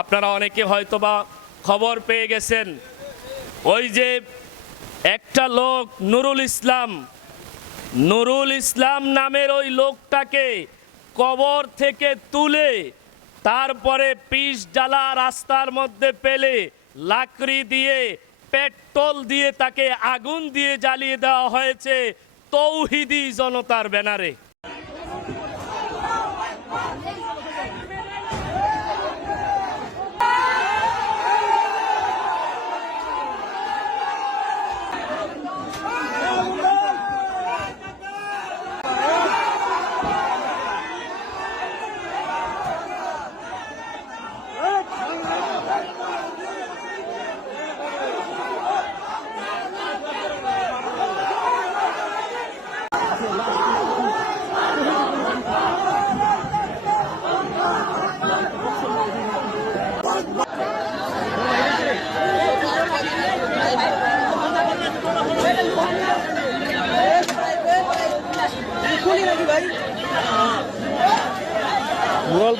আপনারা অনেকে হয়তোবা খবর পেয়ে গেছেন। ওই যে একটা লোক নুরুল ইসলাম নুরুল ইসলাম নামের ওই লোকটাকে কবর থেকে তুলে তারপরে পিস জ্বালা রাস্তার মধ্যে পেলে লাকড়ি দিয়ে, পেট্রোল দিয়ে তাকে আগুন দিয়ে জ্বালিয়ে দেওয়া হয়েছে তৌহিদি জনতার ব্যানারে।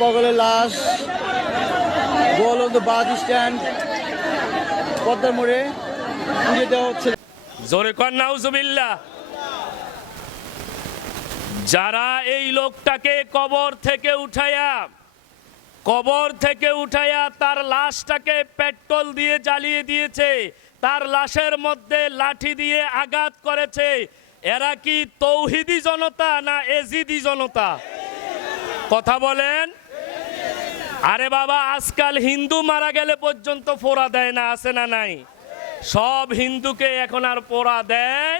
বগলের লাশ গোলন্দ বাস স্ট্যান্ড, পদ্মার মোড়ে পুড়িয়ে দেওয়া হচ্ছে। জোরে কর নাউজুবিল্লাহ। যারা এই লোকটাকে কবর থেকে উঠাইয়া কবর থেকে উঠাইয়া তার লাশটাকে পেট্রোল দিয়ে জ্বালিয়ে দিয়েছে, তার লাশের মধ্যে লাঠি দিয়ে আঘাত করেছে, এরা কি তৌহিদি জনতা না এজিদি জনতা? কথা বলেন। আরে বাবা, আজকাল হিন্দু মারা গেলে পর্যন্ত ফোড়া দেয় না, আছে না নাই? সব হিন্দুকে এখন আর পোড়া দেয়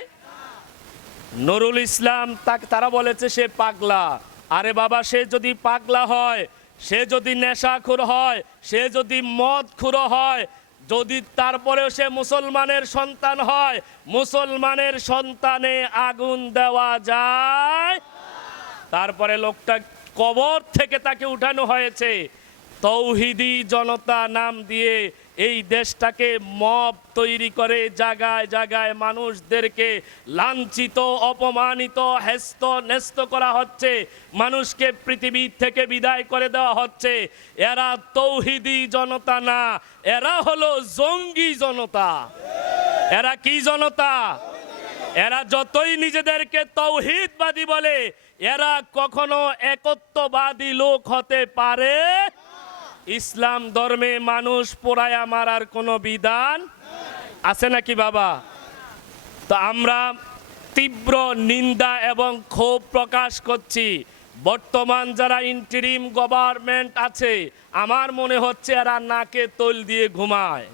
নুরুল ইসলাম, তাকে তারা বলেছে সে পাগলা। আরে বাবা, সে যদি পাগলা হয়, সে যদি নেশাখুর হয়, সে যদি মদ খুর হয়, যদি তারপরেও সে মুসলমানের সন্তান হয়, মুসলমানের সন্তানে আগুন দেওয়া যায়। তারপরে লোকটা কবর থেকে তাকে উঠানো হয়েছে। তৌহিদি জনতা নাম দিয়ে এই দেশটাকে মব তৈরি করে জায়গায় জায়গায় মানুষদেরকে লাঞ্ছিত, অপমানিত, হেস্ত, ন্যস্ত করা হচ্ছে। মানুষকে পৃথিবী থেকে বিদায় করে দেওয়া হচ্ছে। এরা তৌহিদি জনতা না, এরা হলো জঙ্গি জনতা। এরা কি জনতা? এরা যতই নিজেদেরকে তৌহিদবাদী বলে, এরা কখনো একত্ববাদী লোক হতে পারে ইসলাম ধর্মে মানুষ পোড়ায়া মারার কোনো বিধান আছে নাকি বাবা? তো আমরা তীব্র নিন্দা এবং ক্ষোভ প্রকাশ করছি। বর্তমান যারা ইন্টারিম গভর্নমেন্ট আছে, আমার মনে হচ্ছে এরা নাকে তৈল দিয়ে ঘুমায়।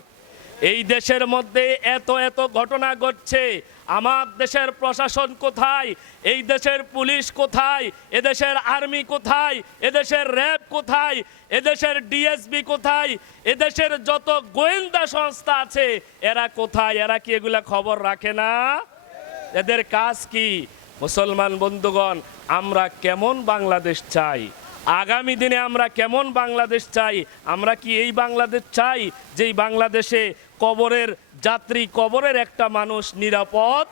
এই দেশের মধ্যে এত এত ঘটনা ঘটছে। আমার দেশের প্রশাসন কোথায়? এই দেশের পুলিশ কোথায়? এদেশের আর্মি কোথায়? এদেশের র্যাব কোথায়? এদেশের ডিএসবি কোথায়? এদেশের যত গোয়েন্দা সংস্থা আছে, এরা কোথায়? এরা কি এগুলা খবর রাখে না? এদের কাজ কি? মুসলমান বন্ধুগণ, আমরা কেমন বাংলাদেশ চাই? আগামী দিনে আমরা কেমন বাংলাদেশ চাই? আমরা কি এই বাংলাদেশ চাই, যেই বাংলাদেশে কবরের যাত্রী কবরের একটা মানুষ নিরাপদ